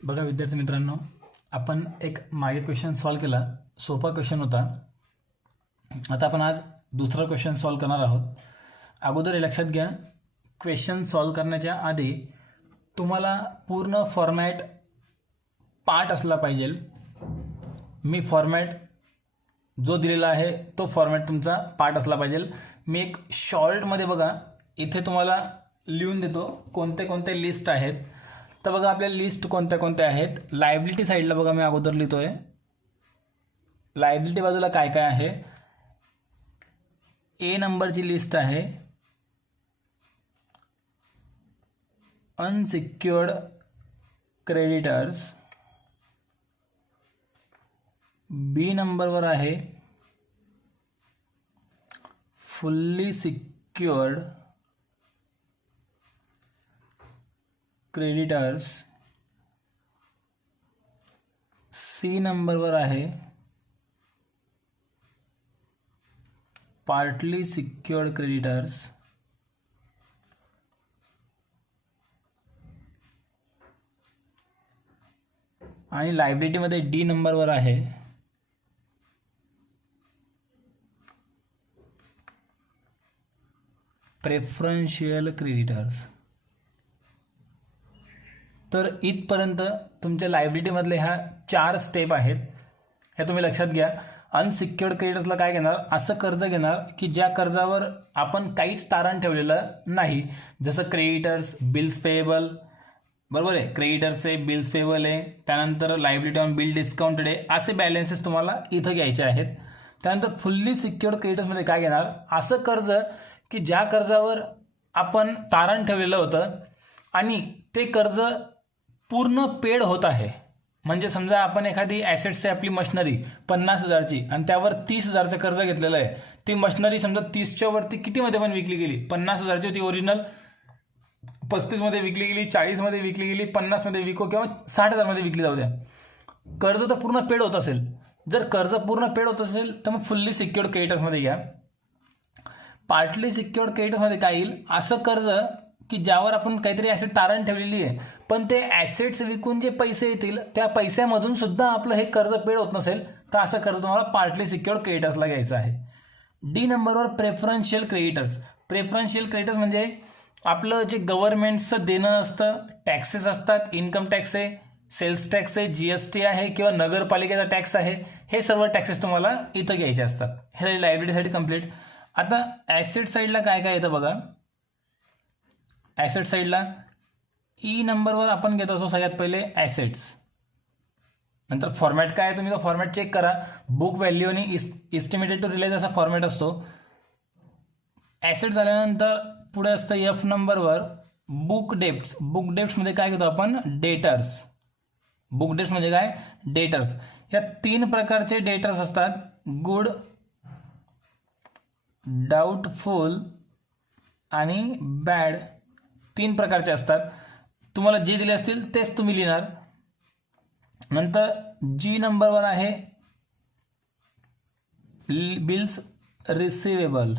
बघा विद्यार्थी मित्रांनो, आपण एक मागे क्वेश्चन सॉल्व केला. सोपा क्वेश्चन होता. आता आपण आज दुसरा क्वेश्चन सॉल्व करणार आहोत. अगोदर हे लक्षात घ्या, क्वेश्चन सॉल्व करण्याच्या आधी तुम्हाला पूर्ण फॉर्मॅट पाठ असला पाहिजे. मी फॉर्मॅट जो दिलेला आहे तो फॉर्मॅट तुमचा पाठ असला पाहिजे. मी एक शॉर्टमध्ये बघा इथे तुम्हाला लिहून देतो कोणते कोणते लिस्ट आहेत. तर बघा आपल्या लिस्ट कोणत्या कोणत्या आहेत. लायबिलिटी साईडला बघा मी अगोदर लिहितोय. लायबिलिटी बाजूला काय काय आहे. ए नंबरची लिस्ट आहे अनसिक्युअर्ड क्रेडिटर्स. बी नंबरवर आहे फुल्ली सिक्युअर्ड क्रेडिटर्स. सी नंबरवर आहे पार्टली सिक्युअर्ड क्रेडिटर्स. आणि लायबिलिटीमध्ये डी नंबरवर आहे प्रेफरन्शियल क्रेडिटर्स. तर इथपर्यंत तुमच्या लायबिलिटीमधले ह्या 4 स्टेप आहेत. हे तुम्ही लक्षात घ्या. अनसिक्युअर्ड क्रेडिटर्सला काय घेणार, असं कर्ज घेणार की ज्या कर्जावर आपण काहीच तारण ठेवलेलं नाही. जसं क्रेडिटर्स, बिल्स पेएबल, बरोबर आहे. क्रेडिटर्सचे बिल्स पेएबल आहे. त्यानंतर लायबिलिटी ऑन बिल डिस्काउंटेड आहे. असे बॅलन्सेस तुम्हाला इथं घ्यायचे आहेत. त्यानंतर फुल्ली सिक्युअर्ड क्रेडिटर्समध्ये काय घेणार, असं कर्ज की ज्या कर्जावर आपण तारण ठेवलेलं होतं आणि ते कर्ज पूर्ण पेड होत आहे. म्हणजे समजा आपण एखादी ॲसेट्स आहे आपली मशिनरी 50,000ची आणि त्यावर 30,000चं कर्ज घेतलेलं आहे. ती मशिनरी समजा 30च्या वरती कितीमध्ये पण विकली गेली. 50,000ची होती ओरिजिनल, 35मध्ये विकली गेली, 40मध्ये विकली गेली, 50मध्ये विको किंवा 60,000मध्ये विकली जाऊ द्या. कर्ज तर पूर्ण पेड होत असेल. जर कर्ज पूर्ण पेड होत असेल तर मग फुल्ली सिक्युअर्ड क्रेडिटर्समध्ये घ्या. पार्टली सिक्युअर्ड क्रेडिटर्समध्ये काय येईल, असं कर्ज की ज्यावर आपण काहीतरी ॲसेट तारण ठेवलेली आहे पण ते ॲसेट्स विकून जे पैसे येतील त्या पैशामधून सुद्धा आपलं हे कर्ज पेड होत नसेल तर असं कर्ज तुम्हाला पार्टली सिक्युअर्ड क्रेडिटर्सला घ्यायचं आहे. डी नंबरवर प्रेफरन्शियल क्रेडिटर्स. प्रेफरन्शियल क्रेडिटर्स म्हणजे आपलं जे गव्हर्नमेंटचं देणं असतं, टॅक्सेस असतात, इन्कम टॅक्स आहे, सेल्स टॅक्स आहे, GST आहे किंवा नगरपालिकेचा टॅक्स आहे. हे सर्व टॅक्सेस तुम्हाला इथं घ्यायचे असतात. हे लायबिलिटीसाठी कम्प्लीट. आता ॲसेट साईडला काय काय येतं बघा. ॲसेट साईडला ई नंबरवर आपण घेत असतो सगळ्यात पहिले ॲसेट्स. नंतर फॉर्मॅट काय आहे तुम्ही तो फॉर्मॅट चेक करा. बुक व्हॅल्यू आणि इस्टिमेटेड टू रिलाइज असा फॉर्मॅट असतो. ॲसेट झाल्यानंतर पुढे असतं एफ नंबरवर बुक डेप्ट्स. बुक डेप्ट्समध्ये काय घेतो आपण, डेटर्स. बुक डेप्ट्स म्हणजे काय, डेटर्स. या 3 प्रकारचे डेटर्स असतात. गुड, डाऊटफुल आणि बॅड. 3 प्रकारचे असतात. तुम्हाला जे दिले असतील तेच तुम्ही लिहिणार. नंतर जी नंबरवर आहे बिल्स रिसिवेबल.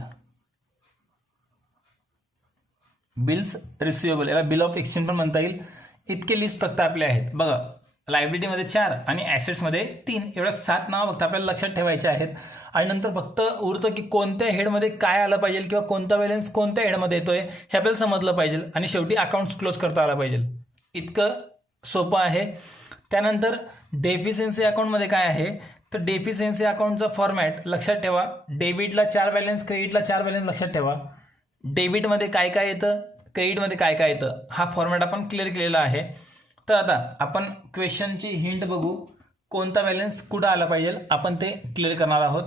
बिल्स रिसिवेबल याला बिल ऑफ एक्सचेंज पण म्हणता येईल. इतके लिस्ट फक्त आपले आहेत. बघा लायबिलिटीमध्ये 4 आणि ॲसेट्समध्ये 3, एवढ्या 7 नावं फक्त आपल्याला लक्षात ठेवायचे आहेत. आणि नंतर फक्त उरतं की कोणत्या हेडमध्ये काय आलं पाहिजे किंवा कोणता बॅलन्स कोणत्या हेडमध्ये येतोय हे आपल्याला समजलं पाहिजे आणि शेवटी अकाउंट्स क्लोज करता आला पाहिजे. इतकं सोपं आहे. त्यानंतर डेफिशियन्सी अकाउंटमध्ये काय आहे, तर डेफिशियन्सी अकाउंटचा फॉर्मॅट लक्षात ठेवा. डेबिटला 4 बॅलन्स, क्रेडिटला 4 बॅलन्स लक्षात ठेवा. डेबिटमध्ये काय काय येतं, क्रेडिटमध्ये काय काय येतं, हा फॉर्मॅट आपण क्लिअर केलेला आहे. तर आता आपण क्वेश्चनची हिंट बघू. कोणता बॅलन्स कुठं आला पाहिजे आपण ते क्लिअर करणार आहोत.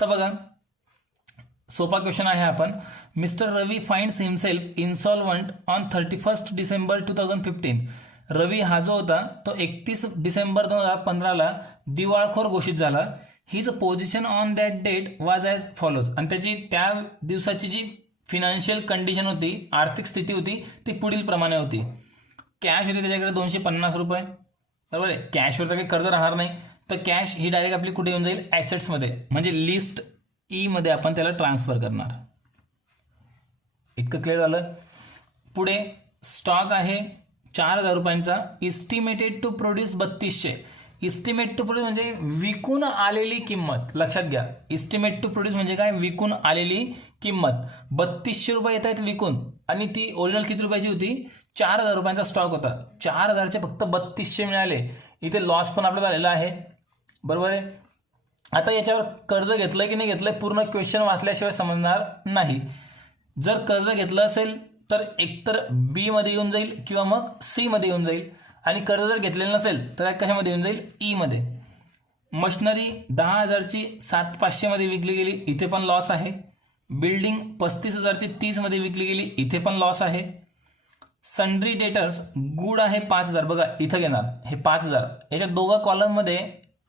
तर बघा सोपा क्वेश्चन आहे. आपण mister Ravi finds himself insolvent on 31 December 2015. Ravi हा जो होता तो 31 डिसेंबर 2015ला दिवाळखोर घोषित झाला. His position on that date was as follows. आणि त्याची त्या दिवसाची जी फिनान्शियल कंडिशन होती, आर्थिक स्थिती होती, ती पुढील प्रमाणे होती. कॅश होती त्याच्याकडे 250 रुपये, बरोबर आहे. कॅशवरचं काही कर्ज राहणार नाही तर कॅश ही डायरेक्ट आपली कुठे येऊन जाईल, ॲसेट्समध्ये, म्हणजे लिस्ट ई मध्ये आपण त्याला ट्रान्सफर करणार. इतकं क्लिअर झालं. पुढे स्टॉक आहे 4,000 रुपयांचा. Estimated to produce 3200. Estimate to produce म्हणजे विकून आलेली किंमत. लक्षात घ्या, इस्टिमेट टू प्रोड्यूस म्हणजे काय, विकून आलेली किंमत. 3200 रुपये येत आहेत विकून, आणि ती ओरिजिनल किती रुपयाची होती, 4,000 रुपयांचा स्टॉक होता. 4,000चे फक्त 3200 मिळाले. इथे लॉस पण आपल्याला झालेला आहे, बरोबर आहे. आता याच्यावर कर्ज घेतलं की नाही घेतलंय पूर्ण क्वेश्चन वाचल्याशिवाय समजणार नाही. जर कर्ज घेतलं असेल तर एकतर बी मध्ये येऊन जाईल किंवा मग सी मध्ये येऊन जाईल, आणि कर्ज जर घेतलेलं नसेल तर कशामध्ये येऊन जाईल, ई मध्ये. मशिनरी 10,000ची 7,500 मध्ये विकली गेली, इथे पण लॉस आहे. बिल्डिंग 35,000ची 30 मध्ये विकली गेली, इथे पण लॉस आहे. सन्ड्री डेटर्स गुड आहे 5,000, बघा इथं घेणार हे 5,000. याच्या दोघा कॉलममध्ये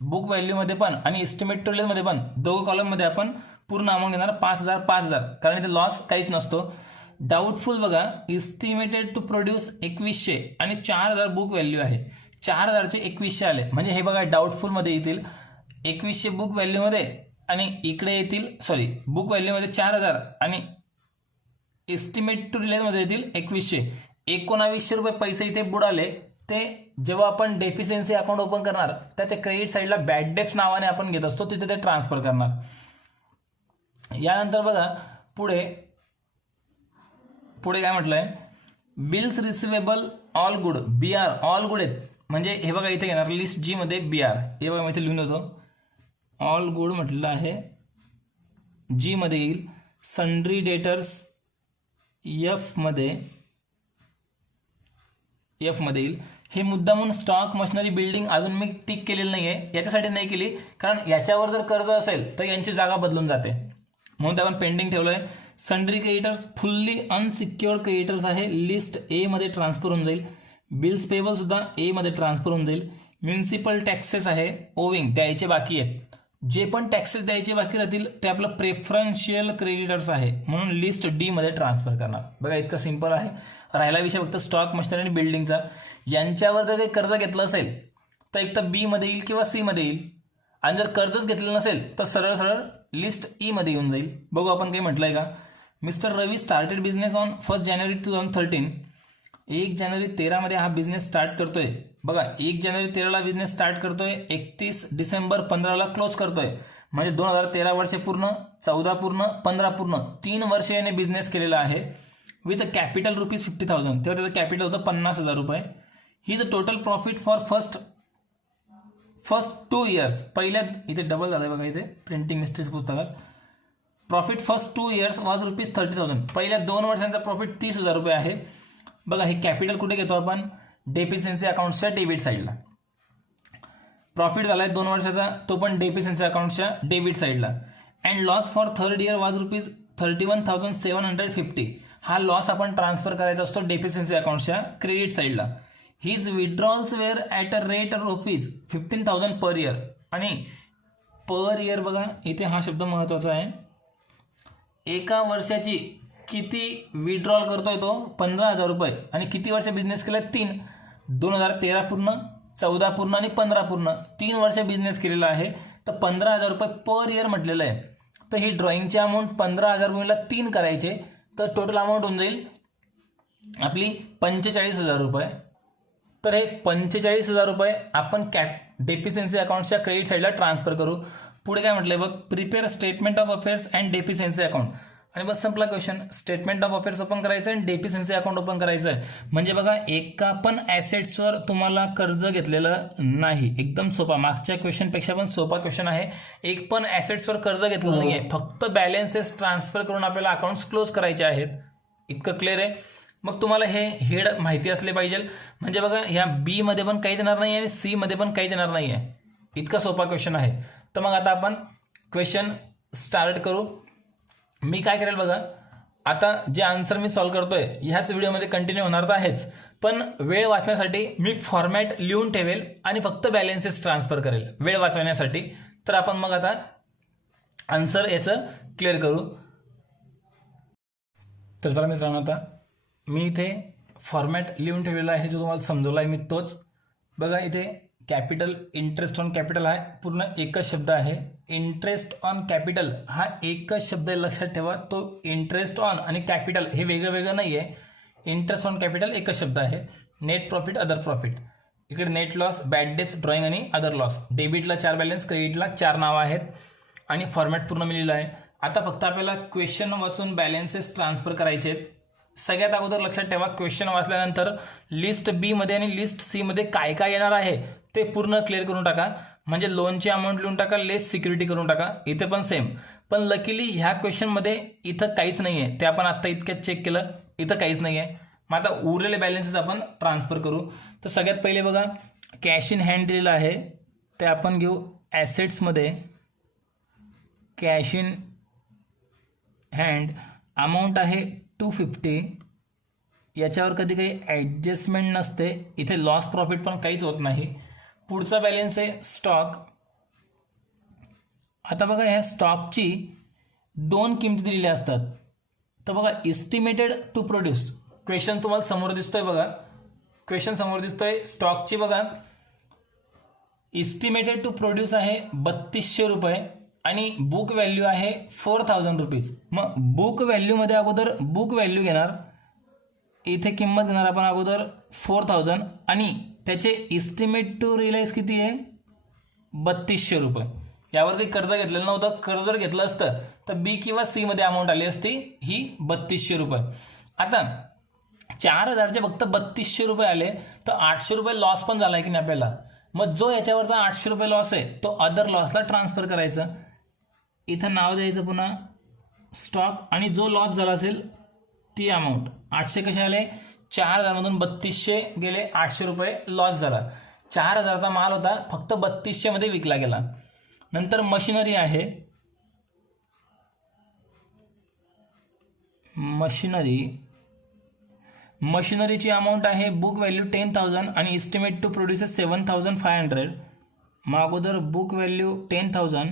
बुक व्हॅल्यूमध्ये पण आणि एस्टिमेट टू मध्ये पण दोघं कॉलममध्ये आपण पूर्ण अमाऊंट घेणार 5,000 5,000, कारण इथे लॉस काहीच नसतो. डाऊटफुल बघा, इस्टिमेटेड टू प्रोड्यूस 2100 आणि 4,000 बुक व्हॅल्यू आहे. 4,000चे 2100 आले म्हणजे हे बघा डाऊटफुल मध्ये येतील 2100 बुक व्हॅल्यूमध्ये, आणि इकडे येतील सॉरी बुक व्हॅल्यूमध्ये 4,000 आणि एस्टिमेट टू मध्ये येतील 2100. 1900 रुपये पैसे इथे बुडाले. ते जेव्हा आपण डेफिशियन्सी अकाउंट ओपन करणार त्या क्रेडिट साईडला बॅड डेप्स नावाने आपण घेत असतो, तिथे ते ट्रान्सफर करणार. यानंतर बघा पुढे काय म्हटलंय, बिल्स रिसिवेबल ऑल गुड, बी आर ऑल गुड आहेत. म्हणजे हे बघा इथे घेणार लिस्ट जी मध्ये बी आर, हे बघा मी इथे लिहून होतो ऑल गुड म्हटलेलं आहे, जी मध्ये येईल. सन्ड्री डेटर्स एफ मध्ये येईल. हे मुद्दामून स्टॉक मशिनरी बिल्डिंग अजून मी टिक केलेलं नाहीये, याच्यासाठी नाही केली कारण याच्यावर जर कर्ज असेल तर यांची जागा बदलून जाते, म्हणून आपण पेंडिंग ठेवलंय. Sundry creditors fully unsecured creditors आहे, लिस्ट ए मध्ये ट्रान्सफर होऊन जाईल. बिल्स पेबल सुद्धा ए मध्ये ट्रान्सफर होऊन जाईल. म्युनिसिपल टॅक्सेस आहे ओविंग, द्यायचे बाकी आहेत. जे पण टॅक्सेस द्यायचे बाकी राहतील ते आपलं प्रेफरन्शियल क्रेडिटर्स आहे, म्हणून लिस्ट डी मध्ये ट्रान्सफर करणार. बघा इतकं सिंपल आहे. राहिला विषय फक्त स्टॉक मशिनरी आणि बिल्डिंगचा. यांच्यावर जर ते कर्ज घेतलं असेल तर एक तर बी मध्ये येईल किंवा सी मध्ये येईल, आणि जर कर्जच घेतलेलं नसेल तर सरळ सरळ लिस्ट ई मध्ये येऊन जाईल. बघू आपण काही म्हटलंय का. Mister Ravi started business on 1 जानेवारी 2013. 1 जानेवारी 13 मध्ये हा बिझनेस स्टार्ट करतोय. बघा 1 जानेवारी 13ला बिझनेस स्टार्ट करतोय, 31 डिसेंबर 15ला क्लोज करतोय. म्हणजे 2013 वर्ष पूर्ण, 14 पूर्ण, 15 पूर्ण, 3 वर्ष याने बिझनेस केलेला आहे. विथ अ कॅपिटल ₹50,000, तेव्हा त्याचं कॅपिटल होतं 50,000 रुपये. He is a total profit for first 2 years. पहिल्या इथे डबल झालंय बघा, इथे प्रिंटिंग मिस्टेक्स पुस्तकात. Profit first 2 years was ₹30,000. पहिल्या 2 वर्षांचा प्रॉफिट 30,000 रुपये आहे. बघा हे कॅपिटल कुठे घेतो आपण, डेफिशियन्सी अकाउंटच्या डेबिट साईडला. प्रॉफिट झालाय 2 वर्षाचा, तो पण डेफिशियन्सी अकाउंटच्या डेबिट साईडला. And loss for 3rd year was ₹31,750. हा लॉस आपण ट्रान्सफर करायचा असतो डेफिशियन्सी अकाउंटच्या क्रेडिट साईडला. His withdrawals were at a rate ₹15,000 per year. आणि पर इयर बघा इथे हा शब्द महत्वाचा आहे. एका वर्षाची किती विड्रॉल करतोय तो, 15,000 रुपये. आणि किती वर्ष बिझनेस केला, 3. 2013 पूर्ण, 14 पूर्ण आणि 15 पूर्ण, 3 वर्ष बिझनेस केलेला आहे. तर 15,000 रुपये पर इयर म्हटलेलं आहे. तर ही ड्रॉइंगची अमाऊंट 15,000 गुणिले 3 करायचे, तर टोटल अमाऊंट होऊन जाईल आपली 45,000 रुपये. तर हे 45,000 रुपये आपण डेफिशियन्सी अकाउंटच्या क्रेडिट साईडला ट्रान्सफर करू. पुढे काय म्हटलंय बघ, prepare statement of affairs and deficiency account. आणि बस संपला question. Statement of affairs open करायचं आणि डेफिशियन्सी अकाउंट ओपन करायचं आहे. म्हणजे बघा एका पण ॲसेट्सवर तुम्हाला कर्ज घेतलेलं नाही. एकदम सोपा, मागच्या क्वेश्चनपेक्षा पण सोपा क्वेश्चन आहे. एक पण ॲसेट्सवर कर्ज घेतलेलं नाही आहे, फक्त बॅलन्सेस ट्रान्सफर करून आपल्याला अकाउंट्स क्लोज करायचे आहेत. इतकं क्लिअर आहे. मग तुम्हाला हे हेड माहिती असले पाहिजे. म्हणजे बघा ह्या बी मध्ये पण काही देणार नाही आणि सी मध्ये पण काही देणार नाही आहे. इतका सोपा क्वेश्चन आहे. तर मग आता आपण क्वेश्चन स्टार्ट करू. मी काय करेल बघा, आता जे आन्सर मी सॉल्व्ह करतोय ह्याच व्हिडिओमध्ये कंटिन्यू होणार तर आहेच, पण वेळ वाचण्यासाठी मी फॉर्मॅट लिहून ठेवेल आणि फक्त बॅलन्सेस ट्रान्सफर करेल वेळ वाचवण्यासाठी. तर आपण मग आता आन्सर याचं क्लिअर करू. तर चला मित्रांनो, आता मी इथे फॉर्मॅट लिहून ठेवलेला आहे, जो तुम्हाला समजवला आहे मी तोच. बघा इथे कॅपिटल, इंटरेस्ट ऑन कॅपिटल हा पूर्ण एकच शब्द आहे. इंटरेस्ट ऑन कॅपिटल हा एकच शब्द लक्षात ठेवा. तो इंटरेस्ट ऑन आणि कॅपिटल हे वेगळं वेगळं नाही आहे. इंटरेस्ट ऑन कॅपिटल एकच शब्द आहे. Net profit, other profit. इकडे net loss, bad debts, drawing आणि अदर लॉस. डेबिटला 4 बॅलन्स, क्रेडिटला 4 नावं आहेत आणि फॉर्मॅट पूर्ण मिळलेलं आहे. आता फक्त आपल्याला क्वेश्चन वाचून बॅलन्सेस ट्रान्सफर करायचे आहेत. सगळ्यात अगोदर लक्षात ठेवा, क्वेश्चन वाचल्यानंतर लिस्ट बी मध्ये आणि लिस्ट सी मध्ये काय काय येणार आहे ते पूर्ण क्लिअर करून टाका. म्हणजे लोनची अमाऊंट लिहून टाका, लेस सिक्युरिटी करून टाका. इथे पण सेम. पण लकीली ह्या क्वेश्चनमध्ये इथं काहीच नाही आहे, ते आपण आत्ता इतक्यात चेक केलं, इथं काहीच नाही आहे. मग आता उरलेले बॅलन्सेस आपण ट्रान्सफर करू. तर सगळ्यात पहिले बघा, कॅश इन हँड दिलेलं आहे, ते आपण घेऊ ॲसेट्समध्ये. कॅश इन हँड अमाऊंट आहे 250. याच्यावर कधी काही ॲडजस्टमेंट नसते. इथे लॉस प्रॉफिट पण काहीच होत नाही. पुढचा बॅलन्स आहे स्टॉक. आता बघा, ह्या स्टॉकची 2 किमती दिलेल्या असतात. तर बघा, इस्टिमेटेड टू प्रोड्यूस, क्वेश्चन तुम्हाला समोर दिसतोय बघा, क्वेश्चन समोर दिसतोय. स्टॉकची बघा, इस्टिमेटेड टू प्रोड्यूस आहे 3200 रुपये आणि बुक व्हॅल्यू आहे 4000 रुपीज. मग बुक व्हॅल्यूमध्ये अगोदर बुक व्हॅल्यू घेणार, इथे किंमत घेणार आपण अगोदर 4000 आणि त्याचे इस्टिमेट टू रिअलाइज किती आहे 3200 रुपये. यावर काही कर्ज घेतलेलं नव्हतं. कर्ज जर घेतलं असतं तर बी किंवा सी मध्ये अमाऊंट आली असती ही 3200 रुपये. आता 4000चे फक्त 3200 रुपये आले तर 800 रुपये लॉस पण झाला की नाही आपल्याला. मग जो याच्यावरचा 800 रुपये लॉस आहे तो अदर लॉसला ट्रान्सफर करायचा. इथं नाव द्यायचं पुन्हा स्टॉक आणि जो लॉस झाला असेल ती अमाऊंट. 800 कसे आले, 4000 मधून 3200 गेले, 800 रुपये लॉस झाला. 4000चा माल होता, फक्त 3200 मध्ये विकला गेला. नंतर मशिनरी आहे. मशिनरीची अमाऊंट आहे बुक व्हॅल्यू 10,000 आणि इस्टिमेट टू प्रोड्यूस 7,500. मग अगोदर book value 10,000,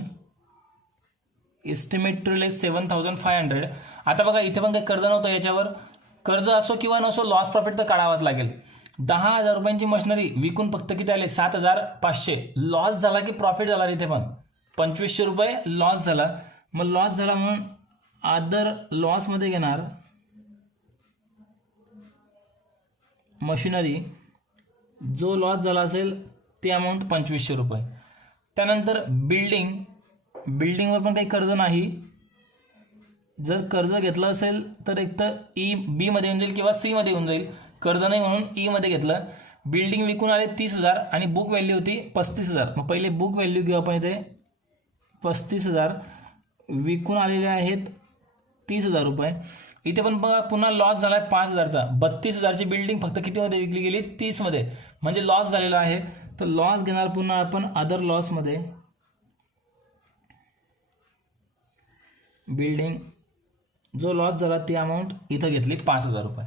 estimate to realise 7,500. आता बघा, इथे पण काही कर्ज नव्हतं याच्यावर. कर्ज असो किंवा नसो, लॉस प्रॉफिट तर काढावाच लागेल. 10,000 रुपयांची मशिनरी विकून फक्त किती आले 7,500. लॉस झाला की प्रॉफिट झाला, इथे पण 2500 रुपये लॉस झाला. मग लॉस झाला म्हणून अदर लॉसमध्ये घेणार मशिनरी. जो लॉस झाला असेल ती अमाऊंट 2500 रुपये. त्यानंतर बिल्डिंगवर पण काही कर्ज नाही. जर कर्ज घेतलं असेल तर एक तर बी मध्ये येऊन जाईल किंवा सी मध्ये येऊन जाईल. कर्ज नाही म्हणून ई मध्ये घेतलं. बिल्डिंग विकून आले 30,000 आणि बुक व्हॅल्यू होती 35,000. मग पहिले बुक व्हॅल्यू घेऊ आपण. इथे 35,000 विकून आलेले आहेत 30,000 रुपये. इथे पण बघा, पुन्हा लॉस झाला आहे 5,000चा. 32,000ची बिल्डिंग फक्त कितीमध्ये विकली गेली 30 मध्ये, म्हणजे लॉस झालेला आहे. तर लॉस घेणार पुन्हा आपण अदर लॉसमध्ये. बिल्डिंग जो लॉस झाला ती अमाऊंट इथं घेतली 5,000 रुपये.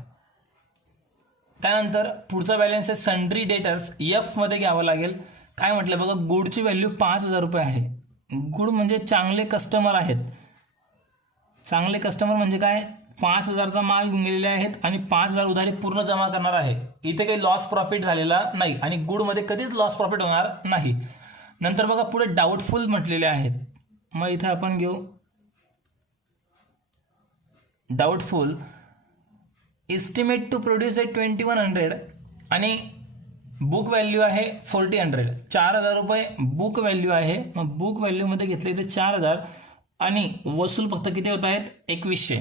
त्यानंतर पुढचा बॅलन्स आहे सन्ड्री डेटर्स. एफ मध्ये घ्यावं लागेल. काय म्हटलं बघा, गुडची व्हॅल्यू 5,000 रुपये आहे. गुड म्हणजे चांगले कस्टमर आहेत. चांगले कस्टमर म्हणजे काय, 5,000चा माल घेऊन गेलेले आहेत आणि 5,000 उधारी पूर्ण जमा करणार आहे. इथे काही लॉस प्रॉफिट झालेला नाही आणि गुडमध्ये कधीच लॉस प्रॉफिट होणार नाही. नंतर बघा, पुढे डाऊटफुल म्हटलेले आहेत. मग इथे आपण घेऊ डाऊटफुल. इस्टिमेट टू प्रोड्यूस आहे 2,100 आणि बुक व्हॅल्यू आहे 4,000. 4,000 रुपये बुक व्हॅल्यू आहे. मग बुक व्हॅल्यूमध्ये घेतले इथे 4,000 आणि वसूल फक्त किती होत आहेत 2,100.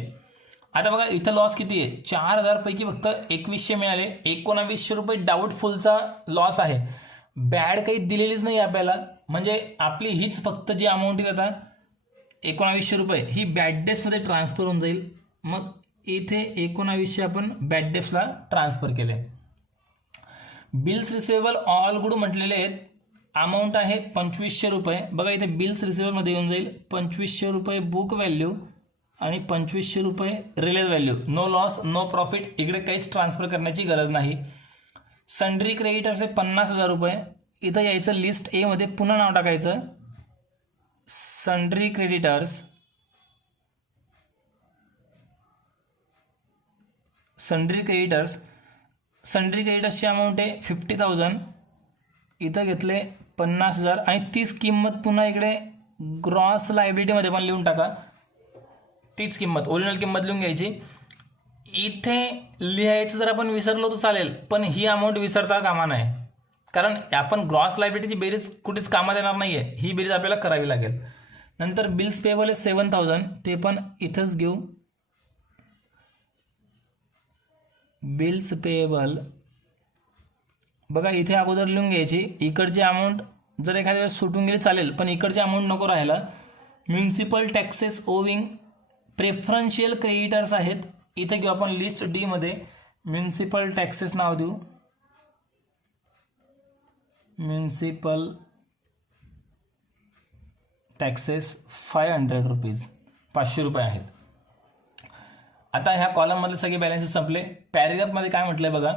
आता बघा, इथं लॉस किती आहे, 4,000 पैकी फक्त 2,100 मिळाले. 1900 रुपये डाऊटफुलचा लॉस आहे. बॅड काही दिलेलीच नाही आपल्याला, म्हणजे आपली हीच फक्त जी अमाऊंट येईल आता 1900 रुपये ही बॅड डेट्समध्ये ट्रान्सफर होऊन जाईल. मग इथे 1900 आपण बॅड डेट्सला ट्रान्सफर केले. बिल्स रिसिवेबल ऑल गुड म्हटलेले आहेत. अमाऊंट आहे 2,500 रुपये. बघा, इथे बिल्स रिसिवेबलमध्ये येऊन जाईल 2,500 रुपये बुक व्हॅल्यू आणि 2,500 रुपये realise value. No loss no profit, इकडे काहीच ट्रान्सफर करण्याची गरज नाही. सन्ड्री क्रेडिटर्स आहे 50,000 रुपये. इथं यायचं लिस्ट ए मध्ये, पुन्हा नाव टाकायचं सन्ड्री क्रेडिटर्स. सन्ड्री क्रेडिटर्सची अमाऊंट आहे 50,000. इथं घेतले 50,000 आणि तीच किंमत पुन्हा इकडे ग्रॉस लायबिलिटीमध्ये पण लिहून टाका. तीच किंमत, ओरिजिनल किंमत लिहून घ्यायची. इथे लिहायचं जर आपण विसरलो तर चालेल, पण ही अमाऊंट विसरता कामा नये, कारण आपण ग्रॉस लायबिलिटीची बेरीज कुठेच कामात येणार नाही आहे, ही बेरीज आपल्याला करावी लागेल. नंतर बिल्स पेबल आहे 7,000, ते पण इथंच घेऊ. बिल्स पेएबल बघा इथे अगोदर लिहून घ्यायची. इकडची अमाऊंट जर एखाद्या वेळेस सुटून गेली चालेल, पण इकडची अमाऊंट नको राहायला. Municipal taxes owing preferential creditors आहेत, इथे घेऊ आपण लिस्ट डी मध्ये. म्युन्सिपल टॅक्सेस नाव देऊ, म्युन्सिपल टॅक्सेस 500 रुपीज, 500 रुपये आहेत. आता ह्या कॉलममधले सगळे बॅलन्सेस संपले. पॅरेग्राफमध्ये काय म्हटलंय बघा,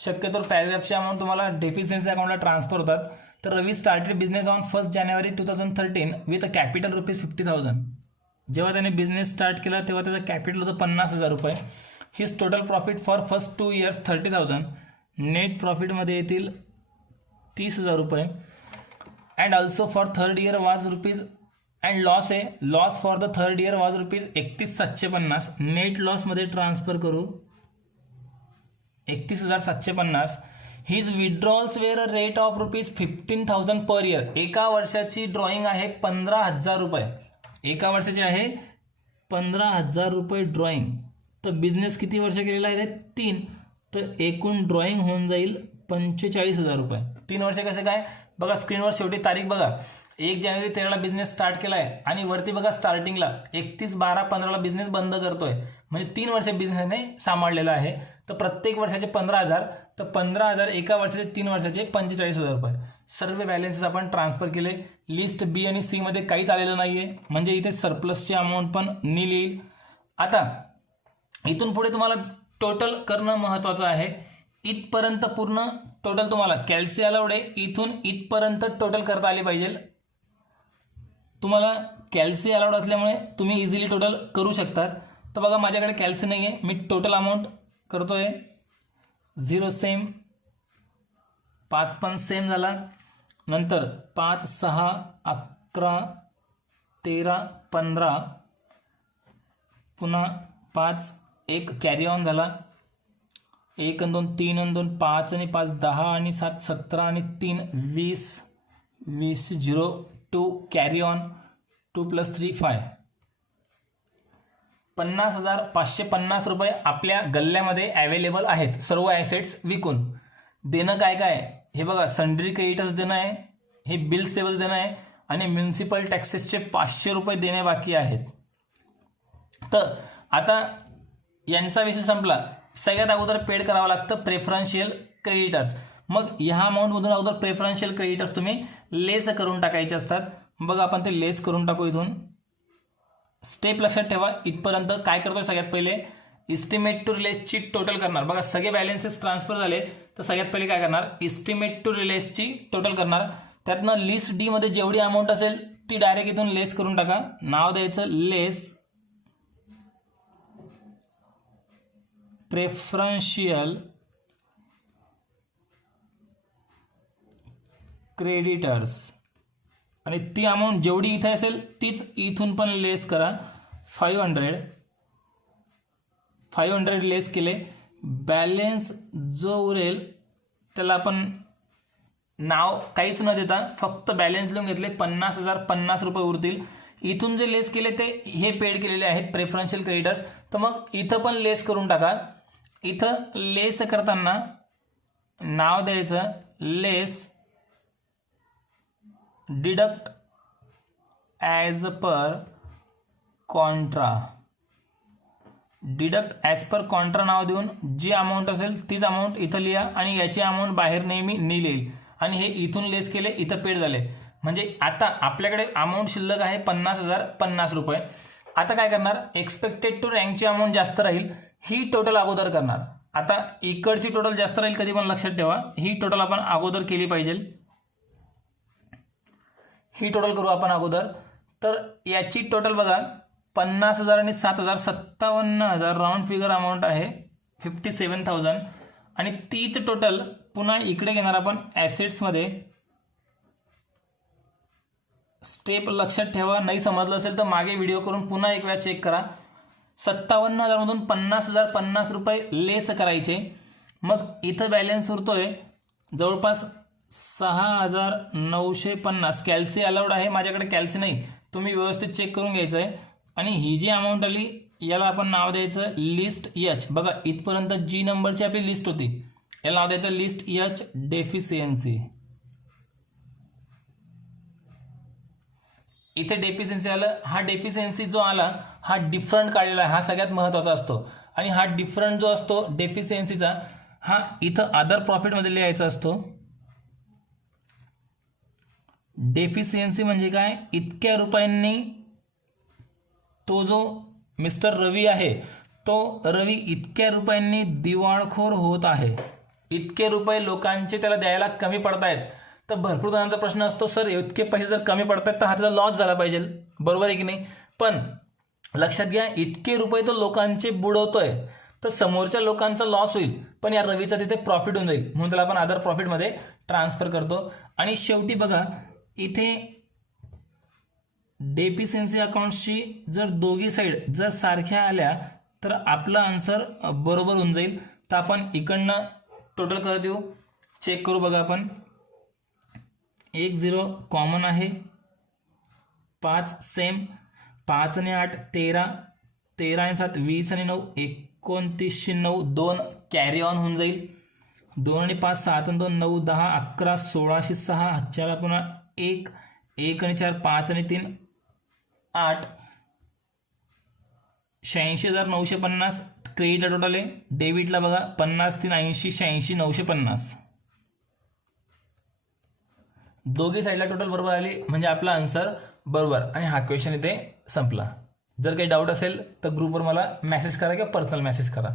शक्यतो पॅरेग्राफची अमाऊंट तुम्हाला डेफिशियन्सी अकाउंटला ट्रान्सफर होतात. तर Ravi started business on 1 January 2013 with a capital rupees 50,000. जेव्हा त्याने बिझनेस स्टार्ट केला तेव्हा त्याचं कॅपिटल होतं 50,000 रुपये. His total profit for first 2 years 30,000. Net प्रॉफिटमध्ये येतील 30,000 रुपये. And also for third year was rupees, and loss आहे, loss for the third year was rupees 31,750. Net लॉसमध्ये ट्रान्सफर करू 31,750. His withdrawals were a rate of rupees 15,000 per year. एका वर्षाची drawing आहे 15,000 रुपये, एका वर्षाची आहे 15,000 रुपये ड्रॉइंग. तर बिझनेस किती वर्ष केलेला आहे? 3. तर एकूण ड्रॉइंग होऊन जाईल 45,000 रुपये. 3 वर्ष कसे काय बघा, स्क्रीनवर शेवटी तारीख बघा, 1 जानेवारी 13ला बिझनेस स्टार्ट केला आहे आणि वरती बघा स्टार्टिंगला 31/12/15ला बिझनेस बंद करतोय, म्हणजे 3 वर्ष बिझनेसने सांभाळलेला आहे. तर प्रत्येक वर्षाचे 15,000, तर 15,000 एका वर्षाचे 3 वर्षाचे 45,000 रुपये. सर्व बॅलन्सेस आपण ट्रान्सफर केले. लिस्ट बी आणि सी मध्ये काहीच आलेलं नाहीये, म्हणजे इथे सरप्लसची अमाऊंट पण नील येईल. आता इथून पुढे तुम्हाला टोटल करणं महत्वाचं आहे. इथपर्यंत पूर्ण टोटल तुम्हाला कॅल्सी अलाउड आहे, इथून इथपर्यंत टोटल करता आली पाहिजे. तुम्हाला कॅल्सी अलाउड असल्यामुळे तुम्ही इझिली टोटल करू शकतात. तर बघा माझ्याकडे कॅल्सी नाही आहे, मी टोटल अमाऊंट करतोय. 0 सेम, 5 पण सेम झाला. नंतर 5, 6, 11, 13, 15, पुन्हा 5, 1 कॅरी ऑन झाला. 1 आणि 2, 3 आणि 2, 5 आणि 5, 10 आणि 7, 17 आणि 3, 20, 20, 0, 2 कॅरी ऑन, 2 + 3 5. 50,550 रुपये आपल्या गल्ल्यामध्ये अवेलेबल आहेत सर्व ॲसेट्स विकून. देणं काय काय हे बघा, सन्ड्री क्रेडिटर्स देणं आहे, हे बिल्स पेबल देणं आहे आणि म्युन्सिपल टॅक्सेसचे 500 रुपये देणे बाकी आहेत. तर आता यांचा विषय संपला. सगळ्यात अगोदर पेड करावं लागतं प्रेफरन्शियल क्रेडिटर्स. मग ह्या अमाऊंटमधून अगोदर प्रेफरन्शियल क्रेडिटर्स तुम्ही लेस करून टाकायचे असतात. बघा आपण ते लेस करून टाकू. इथून स्टेप लक्षात ठेवा. इथपर्यंत काय करतोय, सगळ्यात पहिले इस्टिमेट टू रिलेसची टोटल करणार. बघा सगळे बॅलन्सेस ट्रान्सफर झाले, तर सगळ्यात पहिले काय करणार, इस्टिमेट टू रिलेसची टोटल करणार. त्यातनं लिस्ट डी मध्ये जेवढी अमाऊंट असेल ती डायरेक्ट इथून लेस करून टाका. नाव द्यायचं लेस प्रेफरन्शियल क्रेडिटर्स आणि ती अमाऊंट जेवढी इथे असेल तीच इथून पण लेस करा. 500 लेस केले. बॅलेन्स जो उरेल त्याला आपण नाव काहीच न देता फक्त बॅलेन्स लिहून घेतले. 50,050 रुपये उरतील. इथून जे लेस केले ते हे पेड केलेले आहेत प्रेफरन्शियल क्रेडिटर्स. तर मग इथं पण लेस करून टाका. इथं लेस करताना नाव द्यायचं less deduct as per contra. Deduct as per contra नाव देऊन जी अमाऊंट असेल तीच अमाऊंट इथं लिहा आणि याची अमाऊंट बाहेर नेहमी नील येईल. आणि हे इथून लेस केले, इथं पेड झाले. म्हणजे आता आपल्याकडे अमाऊंट शिल्लक आहे 50,050 रुपये. आता काय करणार, एक्सपेक्टेड टू रँकची अमाऊंट जास्त राहील, ही टोटल अगोदर करणार. आता इकडची टोटल जास्त राहील, कधी पण लक्षात ठेवा, ही टोटल आपण अगोदर केली पाहिजे. ही टोटल करू आपण अगोदर. तर याची टोटल बघा 50,000 आणि 7,000 57,000 राऊंड फिगर अमाऊंट आहे 57,000. आणि तीच टोटल पुन्हा इकडे घेणार आपण ॲसेट्समध्ये. स्टेप लक्षात ठेवा, नाही समजलं असेल तर मागे व्हिडिओ करून पुन्हा एक वेळा चेक करा. 57,000 मधून 50,050 रुपये लेस करायचे. मग इथं बॅलन्स उरतोय जवळपास 6,950. कॅल्सी अलाउड आहे, माझ्याकडे कॅल्सी नाही, तुम्ही व्यवस्थित चेक करून घ्यायचं आहे. आणि ही जी अमाऊंट आली याला आपण नाव द्यायचं लिस्ट एच. बघा इथपर्यंत जी नंबरची आपली लिस्ट होती याला नाव द्यायचं लिस्ट एच डेफिशियन्सी. इथे डेफिशियन्सी आलं. हा डेफिशियन्सी जो आला हा डिफरंट काढलेला आहे, हा सगळ्यात महत्त्वाचा असतो. आणि हा डिफरंट जो असतो डेफिशियन्सीचा हा इथं अदर प्रॉफिटमध्ये लिहायचा असतो. डेफिशियन्सी म्हणजे काय, इतक्या रुपयांनी तो जो मिस्टर रवी आहे तो रवी इतक्या रुपयांनी दिवाळखोर होत आहे. इतके रुपये लोकांचे त्याला द्यायला कमी पडतायत. तर भरपूर जणांचा प्रश्न असतो, सर इतके पैसे जर कमी पडतायत तर हा त्याचा लॉस झाला पाहिजे, बरोबर आहे की नाही. पण लक्षात घ्या इतके रुपये तो लोकांचे बुडवतोय तर समोरच्या लोकांचा लॉस होईल, पण या रवीचा तिथे प्रॉफिट होऊन जाईल, म्हणून त्याला आपण अदर प्रॉफिटमध्ये ट्रान्सफर करतो. आणि शेवटी बघा इथे डेफिशियन्सी अकाउंटची जर दोघी साईड जर सारख्या आल्या तर आपला आन्सर बरोबर होऊन जाईल. तर आपण इकडनं टोटल करत येऊ, चेक करू. बघा आपण 1 0 कॉमन आहे, 5 सेम, 5 आणि 8 13, 13 आणि 7 20 आणि 9 29 9, 2 कॅरी ऑन होऊन जाईल. 2 आणि 5 7 आणि 2 9 10 11 16 6 4 पुन्हा 1 1 आणि 4 5 आणि 3 8 86,950 क्रेडिटला टोटल आहे. डेबिटला बघा 50 3 80 86,950. दोघी साईडला टोटल बरोबर आली म्हणजे आपला आन्सर बरोबर. आणि हा क्वेश्चन इथे संपला. जर काही डाऊट असेल तर ग्रुपवर मला मेसेज करा किंवा पर्सनल मेसेज करा.